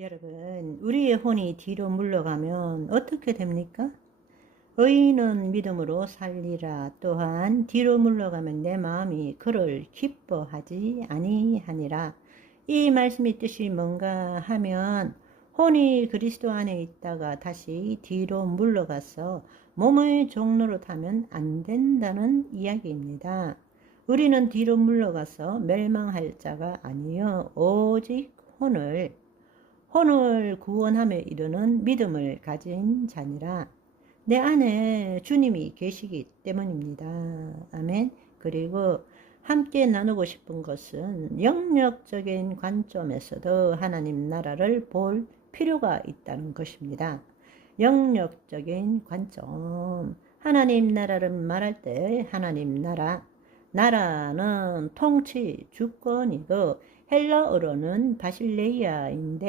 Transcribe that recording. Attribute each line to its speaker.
Speaker 1: 여러분, 우리의 혼이 뒤로 물러가면 어떻게 됩니까? 의인은 믿음으로 살리라. 또한 뒤로 물러가면 내 마음이 그를 기뻐하지 아니하니라. 이 말씀의 뜻이 뭔가 하면 혼이 그리스도 안에 있다가 다시 뒤로 물러가서 몸의 종로로 타면 안 된다는 이야기입니다. 우리는 뒤로 물러가서 멸망할 자가 아니요 오직 혼을 혼을 구원함에 이르는 믿음을 가진 자니라. 내 안에 주님이 계시기 때문입니다. 아멘. 그리고 함께 나누고 싶은 것은 영역적인 관점에서도 하나님 나라를 볼 필요가 있다는 것입니다. 영역적인 관점. 하나님 나라를 말할 때 하나님 나라. 나라는 통치, 주권이고 헬라어로는 바실레이아인데